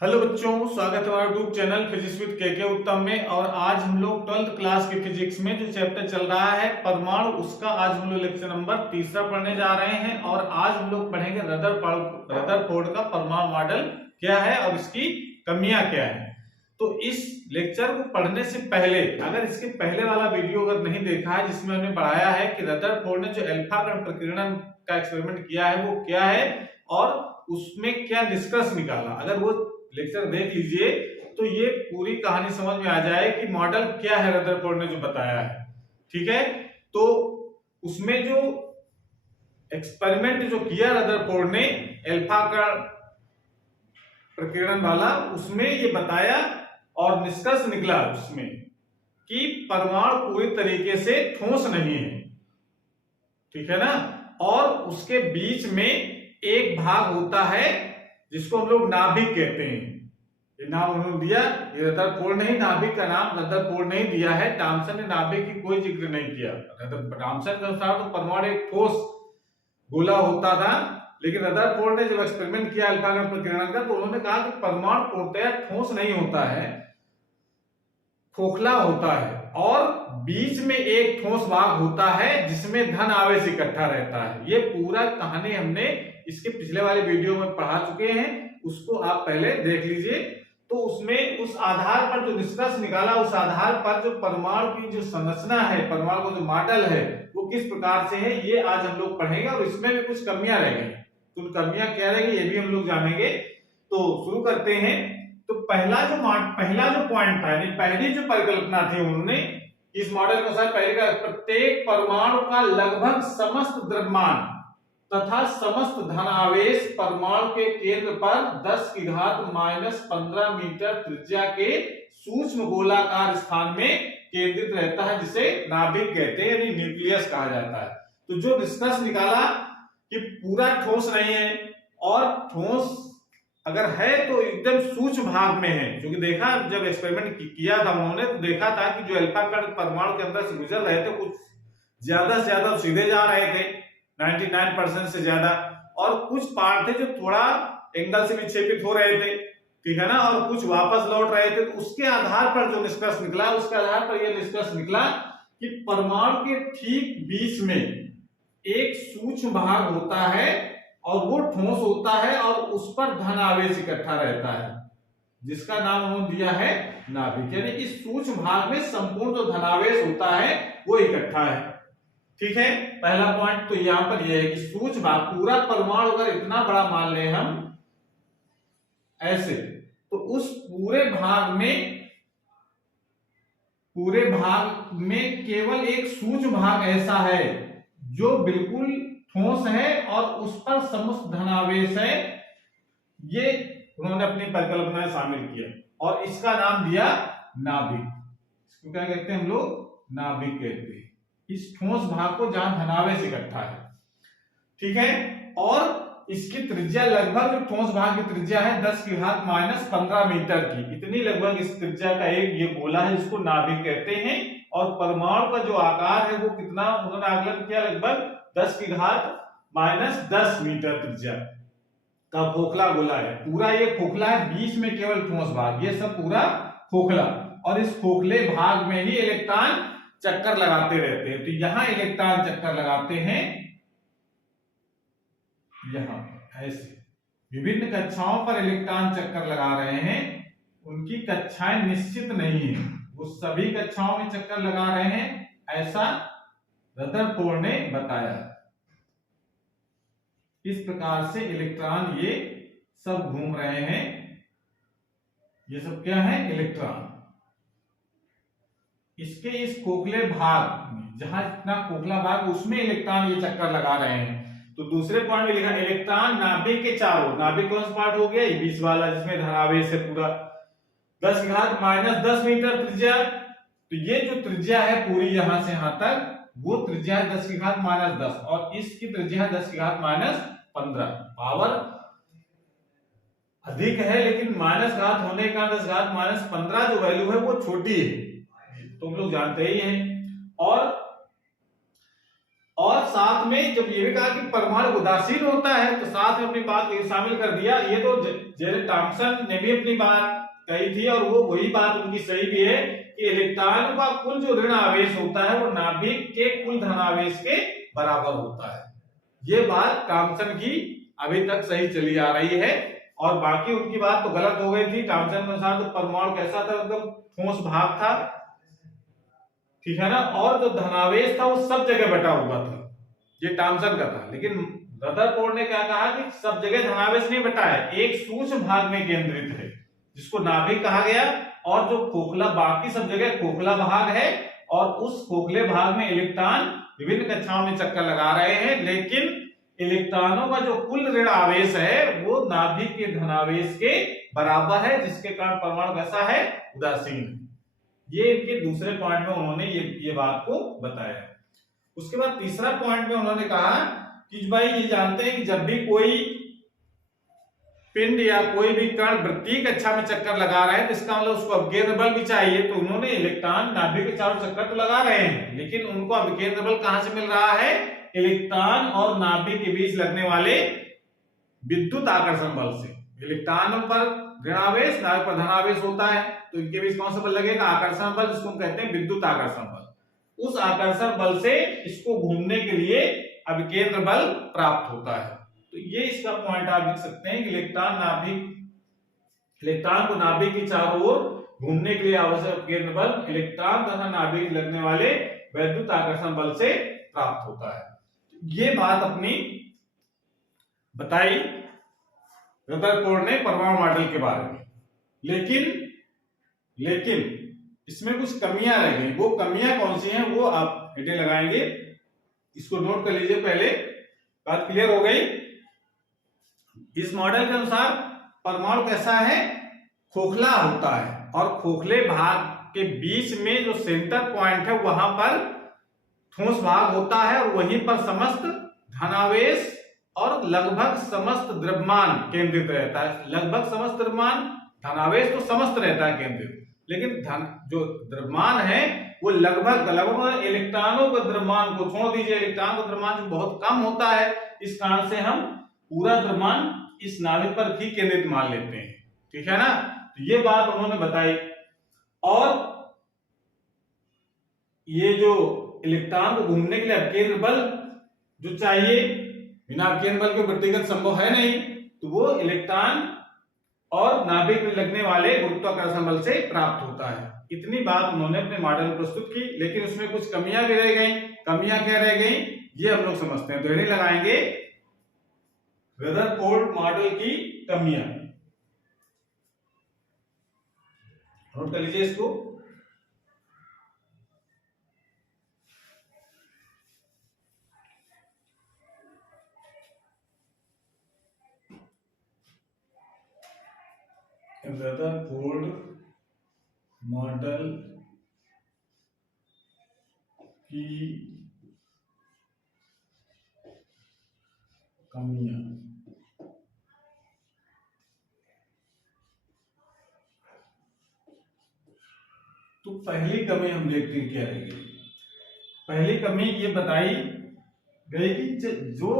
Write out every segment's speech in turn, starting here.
Hello बच्चों, स्वागत है हमारे यूट्यूब चैनल फिजिक्स विद के उत्तम में। और आज हम लोग 12th क्लास की फिजिक्स में जो चैप्टर चल रहा है परमाणु, उसका आज हम लोग लेक्चर नंबर 3 पढ़ने जा रहे हैं। और आज हम लोग पढ़ेंगे रदरफोर्ड का परमाणु मॉडल क्या है और इसकी कमियां क्या है। तो इस लेक्चर को पढ़ने से पहले अगर इसके पहले वाला वीडियो अगर नहीं देखा है, जिसमें हमने पढ़ाया है कि रदरफोर्ड ने जो अल्फा कण प्रकीर्णन का एक्सपेरिमेंट किया है वो क्या है और उसमें क्या निष्कर्ष निकाला, अगर वो लेक्चर देख लीजिए तो ये पूरी कहानी समझ में आ जाए कि मॉडल क्या है रदरफोर्ड ने जो बताया है। ठीक है, तो उसमें जो एक्सपेरिमेंट जो किया रदरफोर्ड ने अल्फा का प्रकीर्णन वाला, उसमें ये बताया और निष्कर्ष निकला उसमें कि परमाणु पूरी तरीके से ठोस नहीं है। ठीक है ना, और उसके बीच में एक भाग होता है जिसको हम लोग नाभिक कहते हैं। ये नाम उन्होंने दिया, ये रदरफोर्ड ने ही नाभिक का नाम रदरफोर्ड ने ही दिया है। थॉमसन ने नाभिक की कोई जिक्र नहीं किया। थॉमसन के अनुसार तो परमाणु एक ठोस गोला होता था, लेकिन रदरफोर्ड ने जब एक्सपेरिमेंट किया अल्फा कण प्रकीर्णन का, तो उन्होंने कहा कि परमाणु पूर्णतया ठोस नहीं होता है, खोखला होता है और बीच में एक ठोस भाग होता है जिसमें धन आवेश इकट्ठा रहता है। ये पूरा कहानी हमने इसके पिछले वाले वीडियो में पढ़ा चुके हैं, उसको आप पहले देख लीजिए। तो उसमें उस आधार पर जो निष्कर्ष निकाला, उस आधार पर जो परमाणु की जो संरचना है, परमाणु का जो मॉडल है वो किस प्रकार से है, ये आज हम लोग पढ़ेंगे। और इसमें भी कुछ कमियां रह गई, तो कमियां क्या रहेगी ये भी हम लोग जानेंगे। तो शुरू करते हैं। तो पहला जो पॉइंट था, यानी पहली जो परिकल्पना थी उन्होंने इस मॉडल के अनुसार, पहले का प्रत्येक परमाणु का लगभग समस्त द्रव्यमान तथा समस्त धनावेश परमाणु के केंद्र पर 10 की घात -15 मीटर त्रिज्या के सूक्ष्म गोलाकार स्थान में केंद्रित रहता है, जिसे नाभिक कहते हैं, यानी न्यूक्लियस कहा जाता है। तो जो निष्कर्ष निकाला कि पूरा ठोस नहीं है, और ठोस अगर है तो एकदम सूक्ष्म भाग में है। क्योंकि देखा, जब एक्सपेरिमेंट किया था उन्होंने, तो देखा था कि जो अल्फा कण परमाणु के अंदर से गुजर रहे थे, कुछ ज्यादा से ज्यादा सीधे जा रहे थे 99% से ज्यादा, और कुछ पार्ट थे जो थोड़ा एंगल से विक्षेपित हो रहे थे। ठीक है ना, और कुछ वापस लौट रहे थे। तो उसके आधार पर जो निष्कर्ष निकला, उसके आधार पर यह निष्कर्ष निकला कि परमाणु के ठीक बीच में एक सूक्ष्म भाग होता है और वो ठोस होता है और उस पर धन आवेश इकट्ठा रहता है, जिसका नाम उन्होंने दिया है नाभिक। यानी इस सूक्ष्म भाग में संपूर्ण जो धनावेश होता है वो इकट्ठा है। ठीक है, पहला पॉइंट तो यहां पर यह है कि सूक्ष्म भाग, पूरा परमाणु अगर इतना बड़ा मान लें हम ऐसे, तो उस पूरे भाग में केवल एक सूक्ष्म भाग ऐसा है जो बिल्कुल ठोस है और उस पर समस्त धनावेश है। ये उन्होंने अपनी परिकल्पना में शामिल किया और इसका नाम दिया नाभिक। इसको क्या कहते हैं हम लोग? नाभिक कहते हैं इस ठोस भाग को जहां धनावेश इकट्ठा है। ठीक है, और इसकी त्रिज्या लगभग, जो ठोस भाग की त्रिज्या है 10 की घात -15 मीटर की, इतनी लगभग इस त्रिज्या का एक ये गोला है जिसको नाभिक कहते हैं। और परमाणु का जो आकार है वो कितना उन्होंने आकलन किया, लगभग 10 की घात -10 मीटर त्रिज्या का खोखला गोला है। पूरा ये खोखला है, बीच में केवल ठोस भाग, ये सब पूरा खोखला। और इस खोखले भाग में ही इलेक्ट्रॉन चक्कर लगाते रहते हैं। तो यहां इलेक्ट्रॉन चक्कर लगाते हैं, यहां ऐसे विभिन्न कक्षाओं पर इलेक्ट्रॉन चक्कर लगा रहे हैं। उनकी कक्षाएं निश्चित नहीं है, वो सभी कक्षाओं में चक्कर लगा रहे हैं, ऐसा रदरफोर्ड ने बताया। इस प्रकार से इलेक्ट्रॉन ये सब घूम रहे हैं। ये सब क्या है? इलेक्ट्रॉन। इसके इस खोखले भाग में, जहां इतना खोखला भाग, उसमें इलेक्ट्रॉन ये चक्कर लगा रहे हैं। तो दूसरे पॉइंट में लिखा इलेक्ट्रॉन नाभिक के चारों, नाभिक कौन सा पार्ट हो गया? ये बीच वाला जिसमें धनावेश है पूरा, 10 की घात -10 मीटर त्रिज्या। तो ये जो त्रिज्या है पूरी यहां से यहां तक, वो त्रिज्या है 10 की घात -10 और इसकी त्रिज्या है 10 की घात -15। पावर अधिक है, लेकिन माइनस घात होने का 10 घात -15 जो वैल्यू है वो छोटी है, तो हम लोग जानते ही हैं। और साथ में जब ये भी कहा कि परमाणु उदासीन होता है तो साथ में अपनी बात ये शामिल कर दिया। ये तो जेरे थॉम्सन ने भी अपनी बात कही थी और वो वही बात उनकी सही भी है कि इलेक्ट्रॉन का कुल जो ऋण आवेश होता है वो नाभिक के कुल धनावेश के बराबर होता है। ये बात थॉम्सन की अभी तक सही चली आ रही है और बाकी उनकी बात तो गलत हो गई थी। थॉम्सन के अनुसार तो परमाणु कैसा था, एकदम ठोस भाग था, ठीक है ना, और जो धनावेश था वो सब जगह बटा हुआ था, ये थॉम्सन का था। लेकिन रदरफोर्ड ने क्या कहा कि सब जगह धनावेश नहीं बटा है, एक सूक्ष्म भाग में केंद्रित है जिसको नाभिक कहा गया, और जो खोखला बाकी सब जगह खोखला भाग है और उस खोखले भाग में इलेक्ट्रॉन विभिन्न कक्षाओं में चक्कर लगा रहे हैं, लेकिन इलेक्ट्रॉनों का जो कुल ऋण आवेश है वो नाभिक के धनावेश के बराबर है, जिसके कारण परमाणु कैसा है, उदासीन। ये इनके दूसरे पॉइंट में उन्होंने ये बात को बताया। उसके बाद तीसरा पॉइंट में उन्होंने कहा कि भाई ये जानते हैं कि जब भी कोई पिंड या कोई भी कण वृत्तीय कक्षा में चक्कर लगा रहा है तो इसका मतलब उसको अवकेंद्र बल भी चाहिए। तो उन्होंने इलेक्ट्रॉन नाभिक के चारों चक्कर तो लगा रहे हैं, लेकिन उनको अवकेंद्र बल कहां से मिल रहा है, इलेक्ट्रॉन और नाभिक के बीच लगने वाले विद्युत आकर्षण बल से। इलेक्ट्रॉन पर ऋणावेश, नाभिक पर धनावेश होता है, तो इनके बीच कौन सा बल लगेगा, आकर्षण बल, जिसको हम कहते हैं विद्युत आकर्षण बल। उस आकर्षण बल से इसको घूमने के लिए अभिकेंद्र बल प्राप्त होता है। तो ये इसका पॉइंट आप लिख सकते हैं कि इलेक्ट्रॉन को नाभिक की चारों ओर घूमने के लिए आवश्यक केंद्र बल इलेक्ट्रॉन तथा नाभिक लगने वाले वैद्युत आकर्षण बल से प्राप्त होता है। ये बात अपनी बताई रदरफोर्ड ने परमाणु मॉडल के बारे में। लेकिन इसमें कुछ कमियां रह गई। वो कमियां कौन सी हैं वो आप हेडिंग लगाएंगे, इसको नोट कर लीजिए। पहले बात क्लियर हो गई। इस मॉडल के अनुसार परमाणु कैसा है, खोखला होता है और खोखले भाग के बीच में जो सेंटर पॉइंट है वहां पर ठोस भाग होता है और वहीं पर समस्त धनावेश और लगभग समस्त द्रव्यमान केंद्रित रहता है। लगभग समस्त द्रव्यमान, धनावेश तो समस्त रहता है केंद्रित, लेकिन जो द्रव्यमान है वो लगभग इलेक्ट्रॉनों के द्रव्यमान को छोड़ दीजिए, इलेक्ट्रॉन का द्रव्यमान बहुत कम होता है, इस कारण से हम पूरा द्रव्यमान इस नाभिक पर ही केंद्रित मान लेते हैं, ठीक है ना। तो ये बात उन्होंने बताई। और ये जो इलेक्ट्रॉन को घूमने के लिए अवकेंद्र बल जो चाहिए, बिना अवकेंद्र बल के व्यक्तिगत संभव है नहीं, तो वो इलेक्ट्रॉन और नाभिक में लगने वाले गुरुत्वाकर्षण बल से प्राप्त होता है। इतनी बात उन्होंने अपने मॉडल में प्रस्तुत की, लेकिन उसमें कुछ कमियां भी रह गई। कमियां क्या रह गई ये हम लोग समझते हैं। तो हेडिंग लगाएंगे रदरफोर्ड मॉडल की कमियां। नोट कर लीजिए इसको। रदरफोर्ड मॉडल की कमियां। तो पहली कमी हम देखते हैं क्या रहेगी। पहली कमी ये बताई गई कि जो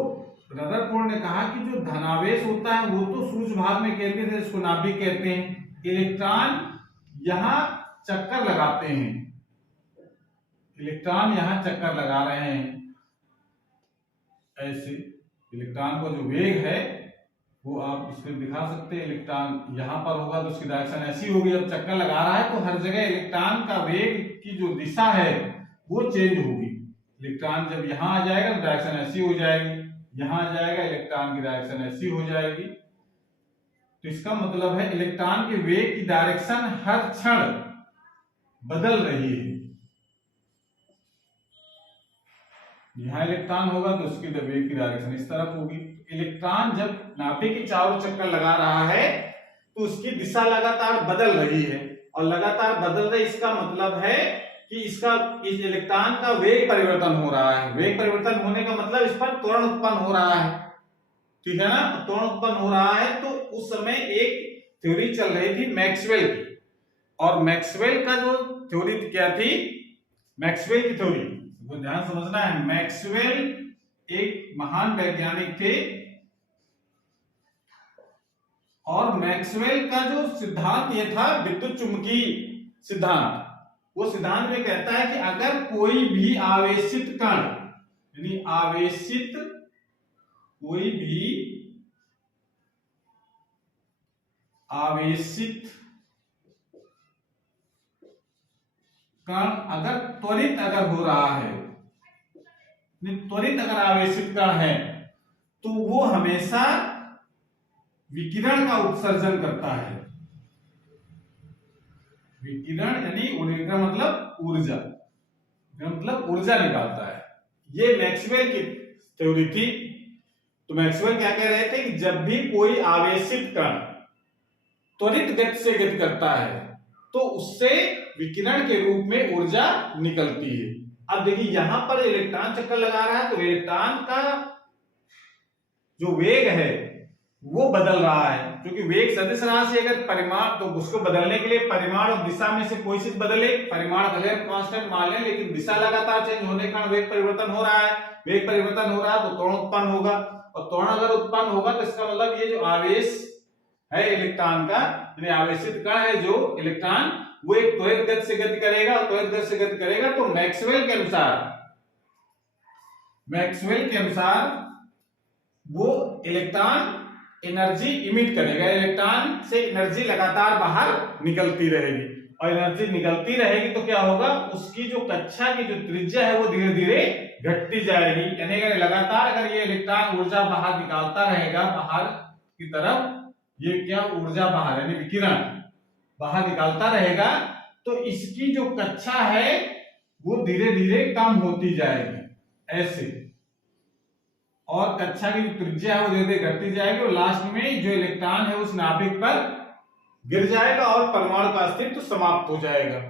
रदरफोर्ड ने कहा कि जो धनावेश होता है वो तो सूक्ष्म भाग में केंद्रित है, इसको नाभिक कहते हैं। इलेक्ट्रॉन यहां चक्कर लगाते हैं, इलेक्ट्रॉन यहां चक्कर लगा रहे हैं ऐसे। इलेक्ट्रॉन का जो वेग है वो आप इसमें दिखा सकते हैं। इलेक्ट्रॉन यहां पर होगा तो उसकी डायरेक्शन ऐसी होगी, जब चक्कर लगा रहा है तो हर जगह इलेक्ट्रॉन का वेग की जो दिशा है वो चेंज होगी। इलेक्ट्रॉन जब यहां आ जाएगा तो डायरेक्शन ऐसी हो जाएगी, यहां आ जाएगा इलेक्ट्रॉन की डायरेक्शन ऐसी हो जाएगी। तो इसका मतलब है इलेक्ट्रॉन के वेग की डायरेक्शन हर क्षण बदल रही है। यहां इलेक्ट्रॉन होगा तो उसकी वेग की डायरेक्शन इस तरफ होगी। इलेक्ट्रॉन जब नाभिक के चारों चक्कर लगा रहा है तो उसकी दिशा लगातार बदल रही है, और लगातार बदल रही इसका मतलब है कि इस इलेक्ट्रॉन का वेग परिवर्तन हो रहा है। वेग परिवर्तन होने का मतलब इस पर त्वरण उत्पन्न हो रहा है, ठीक है ना। त्वरण उत्पन्न हो रहा है तो उस समय एक थ्योरी चल रही थी मैक्सवेल की, और मैक्सवेल का जो थ्योरी क्या थी, मैक्सवेल की थ्योरी को ध्यान समझना है। मैक्सवेल एक महान वैज्ञानिक थे। और मैक्सवेल का जो सिद्धांत ये था विद्युत चुंबकीय सिद्धांत, वो सिद्धांत में कहता है कि अगर कोई भी आवेशित कण, यानी आवेशित कोई भी आवेशित कण अगर त्वरित अगर हो रहा है, त्वरित अगर आवेशित कण है, तो वो हमेशा विकिरण का उत्सर्जन करता है। विकिरण यानी ऊर्जा मतलब ऊर्जा, मतलब ऊर्जा निकालता है। ये मैक्सवेल की थ्योरी थी। तो मैक्सवेल क्या कह रहे थे कि जब भी कोई आवेशित कण त्वरित गति से गति करता है तो उससे विकिरण के रूप में ऊर्जा निकलती है। अब देखिए यहां पर इलेक्ट्रॉन चक्कर लगा रहा है, तो इलेक्ट्रॉन का जो वेग है वो बदल रहा है, क्योंकि वेग सदिश राशि अगर परिमाण, तो उसको बदलने के लिए परिमाण और दिशा में से कोई चीज बदले। परिमाण भले कांस्टेंट मान लें, लेकिन दिशा लगातार चेंज होने के कारण वेग परिवर्तन हो रहा है। वेग परिवर्तन हो रहा है तो त्वरण उत्पन्न होगा, और त्वरण अगर उत्पन्न होगा तो इसका मतलब ये जो आवेश है इलेक्ट्रॉन का, यानी आवेशित कण है जो इलेक्ट्रॉन, वो एक त्वरित गति से गति करेगा। त्वरित गति से गति करेगा तो मैक्सवेल के अनुसार वो इलेक्ट्रॉन एनर्जी इमिट करेगा। इलेक्ट्रॉन से एनर्जी लगातार बाहर निकलती रहेगी, और एनर्जी निकलती रहेगी तो क्या होगा, उसकी जो कक्षा की जो त्रिज्या है वो धीरे धीरे घटती जाएगी। यानी अगर लगातार अगर ये इलेक्ट्रॉन ऊर्जा बाहर निकालता रहेगा बाहर की तरफ, ये क्या ऊर्जा बाहर यानी विकिरण बाहर निकालता रहेगा, तो इसकी जो कक्षा है वो धीरे धीरे कम होती जाएगी ऐसे, और कक्षा की जो त्रिज्या है वो धीरे धीरे घटती जाएगी, और लास्ट में जो इलेक्ट्रॉन है उस नाभिक पर गिर जाएगा और परमाणु का अस्तित्व समाप्त हो जाएगा।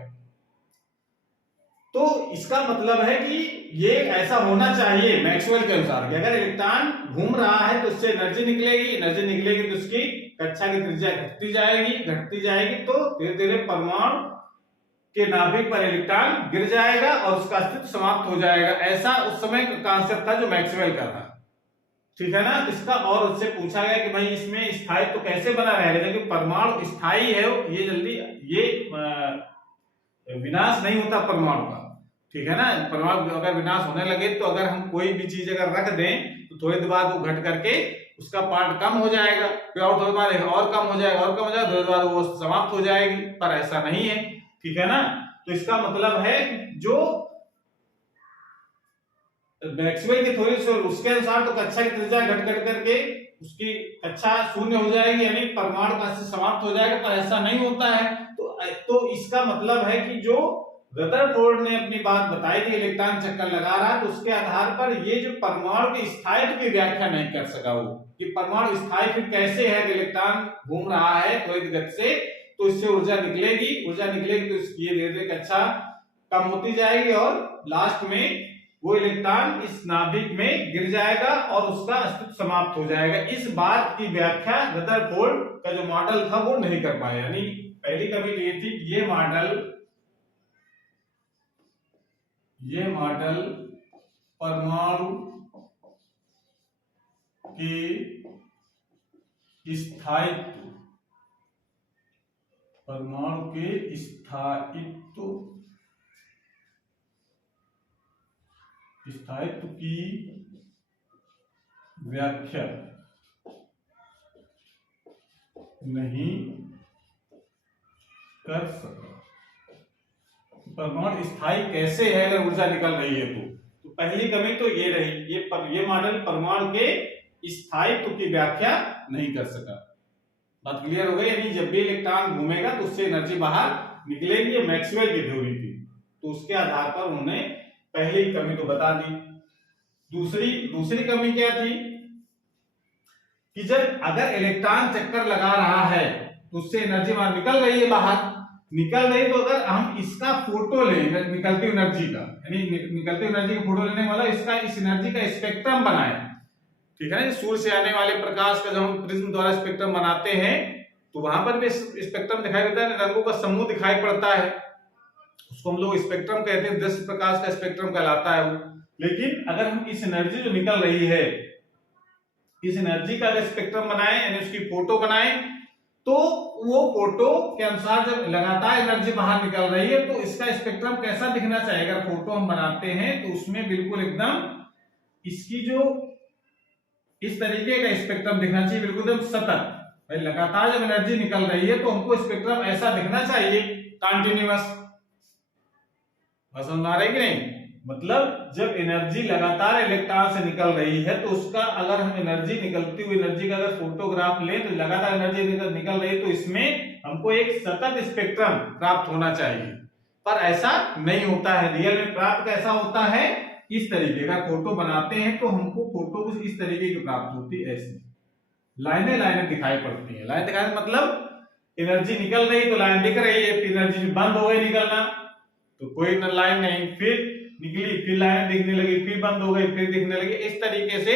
तो इसका मतलब है कि ये ऐसा होना चाहिए मैक्सवेल के अनुसार कि अगर इलेक्ट्रॉन घूम रहा है तो उससे एनर्जी निकलेगी तो उसकी कक्षा की त्रिज्या घटती जाएगी, तो धीरे धीरे परमाणु के नाभिक पर इलेक्ट्रॉन गिर जाएगा और उसका अस्तित्व समाप्त हो जाएगा। ऐसा उस समय का कॉन्सेप्ट था जो मैक्सवेल का था, ठीक है ना। इसका और उससे पूछा गया कि भाई इसमें स्थायित्व तो कैसे बना रहेगा, क्योंकि परमाणु स्थायी है, ये जल्दी विनाश नहीं होता परमाणु का, ठीक है ना। परमाणु अगर विनाश होने लगे तो अगर हम कोई भी चीज अगर रख दें तो थोड़ी देर बाद वो घट करके उसका पार्ट कम हो जाएगा, फिर और थोड़ी देर बाद और कम हो जाएगा, थोड़ी देर बाद वो समाप्त हो जाएगी, पर ऐसा नहीं है, ठीक है ना। तो इसका मतलब है जो मैक्सवेल की थ्योरी से उसके अनुसार तो कक्षा की त्रिज्या घट करके उसकी कक्षा शून्य हो जाएगी, यानी परमाणु का अस्तित्व समाप्त हो जाएगा, पर ऐसा नहीं होता है। तो इसका मतलब है कि जो रदरफोर्ड ने अपनी बात बताई थी इलेक्ट्रॉन चक्कर लगा रहा है, तो उसके आधार पर ये जो परमाणु के स्थायित्व की व्याख्या नहीं कर सका वो, कि परमाणु स्थायी फिर कैसे है, इलेक्ट्रॉन घूम रहा है त्वरित गति से, तो इससे ऊर्जा निकलेगी तो इसकी धीरे धीरे कक्षा कम होती जाएगी, और लास्ट में वो इलेक्ट्रॉन इस नाभिक में गिर जाएगा और उसका अस्तित्व समाप्त हो जाएगा। इस बात की व्याख्या रदरफोर्ड का जो मॉडल था वो नहीं कर पाया। यानी पहली कमी ये थी कि ये मॉडल परमाणु के स्थायित्व की व्याख्या नहीं कर सका। परमाणु स्थायी कैसे है अगर ऊर्जा निकल रही है तो पहली कमी तो ये रही, ये मॉडल परमाणु के स्थायित्व की व्याख्या नहीं कर सका। बात क्लियर हो गई। यानी जब भी इलेक्ट्रॉन घूमेगा तो उससे एनर्जी बाहर निकलेगी, ये मैक्सवेल की थ्योरी थी, तो उसके आधार पर उन्होंने पहली कमी तो बता दी। दूसरी कमी क्या थी कि जब अगर इलेक्ट्रॉन चक्कर लगा रहा है तो उससे एनर्जी बाहर निकल रही है, तो अगर हम इसका फोटो लें निकलती एनर्जी का, यानी निकलती एनर्जी का फोटो लेने वाला इस एनर्जी का स्पेक्ट्रम बनाए, ठीक है ना। सूर्य से आने वाले प्रकाश का जब हम प्रिज्म द्वारा स्पेक्ट्रम बनाते हैं तो वहां पर भी स्पेक्ट्रम दिखाई देता है, रंगों का समूह दिखाई पड़ता है, उसको हम लोग स्पेक्ट्रम कहते हैं, दृश्य प्रकाश का स्पेक्ट्रम कहलाता है वो। लेकिन अगर हम इस एनर्जी जो निकल रही है, इस एनर्जी का अगर स्पेक्ट्रम बनाए यानी उसकी फोटो बनाए, तो वो फोटो के अनुसार जब लगातार एनर्जी बाहर निकल रही है तो इसका स्पेक्ट्रम कैसा दिखना चाहिए। अगर फोटो हम बनाते हैं तो उसमें बिल्कुल एकदम इसकी जो इस तरीके का स्पेक्ट्रम दिखना चाहिए, बिल्कुल एकदम सतत। भाई लगातार जब एनर्जी निकल रही है तो हमको स्पेक्ट्रम ऐसा दिखना चाहिए, कंटिन्यूअस। समझ आ रही कि नहीं? मतलब जब एनर्जी लगातार इलेक्ट्रॉन से निकल रही है तो उसका अगर हम एनर्जी निकलती हुई एनर्जी का अगर फोटोग्राफ लें तो लगातार एनर्जी निकल रही है तो इसमें हमको एक सतत स्पेक्ट्रम प्राप्त होना चाहिए, पर ऐसा नहीं होता है। रियल में प्राप्त कैसा होता है? इस तरीके का फोटो बनाते हैं तो हमको फोटो कुछ इस तरीके की प्राप्त होती है, ऐसी लाइनें लाइनें दिखाई पड़ती है। लाइन दिखाई मतलब एनर्जी निकल रही तो लाइन दिख रही है, फिर एनर्जी बंद हो गई निकलना तो कोई लाइन नहीं, फिर निकली, फिर लाइन दिखने लगी, फिर बंद हो गई, फिर दिखने लगी। इस तरीके से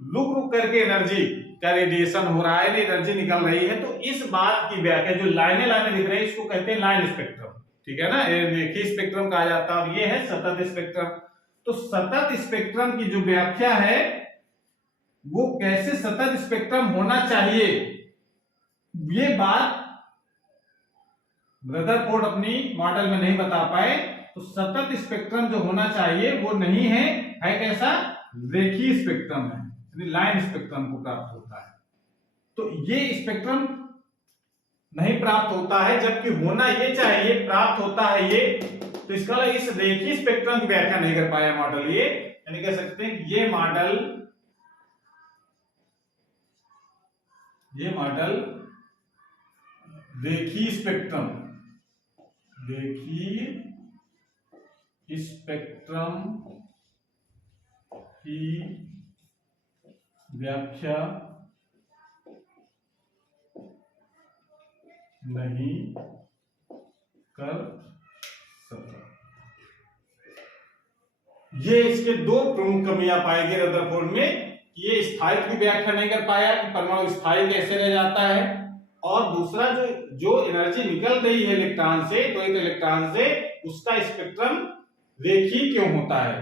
रुक रुक करके एनर्जी का रेडिएशन हो रहा है, एनर्जी निकल रही है। तो इस बात की व्याख्या, जो लाइनें लाइनें दिख रही है, इसको कहते हैं लाइन स्पेक्ट्रम। ठीक है ना, रेखीय स्पेक्ट्रम कहा जाता है। और ये है सतत स्पेक्ट्रम। तो सतत स्पेक्ट्रम की जो व्याख्या है वो कैसे सतत स्पेक्ट्रम होना चाहिए, ये बात रदरफोर्ड अपनी मॉडल में नहीं बता पाए। तो सतत स्पेक्ट्रम जो होना चाहिए वो नहीं है, कैसा? रेखीय स्पेक्ट्रम है, यानी लाइन स्पेक्ट्रम को प्राप्त होता है। तो ये स्पेक्ट्रम नहीं प्राप्त होता है, जबकि होना ये चाहिए, प्राप्त होता है ये। तो इसका इस रेखीय स्पेक्ट्रम की व्याख्या नहीं कर पाया मॉडल ये, यानी कह सकते हैं ये मॉडल रेखीय स्पेक्ट्रम की व्याख्या नहीं कर सकता। ये इसके दो प्रमुख कमियां पाई गई रदरफोर्ड में। ये स्थायित्व की व्याख्या नहीं कर पाया कि परमाणु स्थायी कैसे रह जाता है, और दूसरा जो एनर्जी निकल रही है इलेक्ट्रॉन से, तो एक इलेक्ट्रॉन से, उसका स्पेक्ट्रम रेखीय क्यों होता है,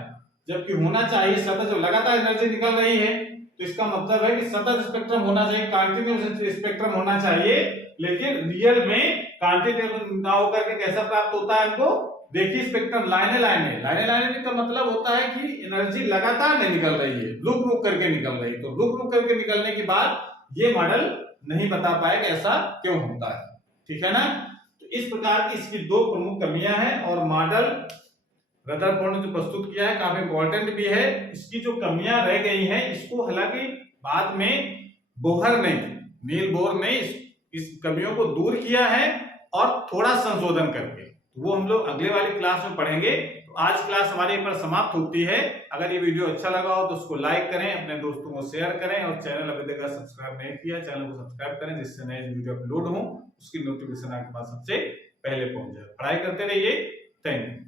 जबकि होना चाहिए सतत। जब लगातार एनर्जी निकल रही है तो इसका मतलब है कि सतत स्पेक्ट्रम होना चाहिए, कंटीन्यूअस स्पेक्ट्रम होना चाहिए। लेकिन रियल में कंटीन्यूअस ना होकर के कैसा प्राप्त होता है हमको? रेखीय स्पेक्ट्रम, लाइनें लाइनें का मतलब होता है कि एनर्जी लगातार नहीं निकल रही है, रुक रुक करके निकल रही है। तो रुक रुक करके निकलने के बाद ये मॉडल नहीं बता पाए कि ऐसा क्यों होता है। ठीक है ना? तो इस प्रकार की इसकी दो प्रमुख कमियां हैं, और मॉडल रदरफोर्ड ने जो प्रस्तुत किया है काफी इंपॉर्टेंट भी है। इसकी जो कमियां रह गई हैं, इसको हालांकि बाद में नील बोहर ने इस कमियों को दूर किया है और थोड़ा संशोधन करके, वो हम लोग अगले वाली क्लास में पढ़ेंगे। तो आज क्लास हमारे पर समाप्त होती है। अगर ये वीडियो अच्छा लगा हो तो उसको लाइक करें, अपने दोस्तों को शेयर करें, और चैनल अभी तक सब्सक्राइब नहीं किया, चैनल को सब्सक्राइब करें, जिससे नए वीडियो अपलोड हो उसकी नोटिफिकेशन आपके पास सबसे पहले पहुंच जाए। पढ़ाई करते रहिए। Thank you.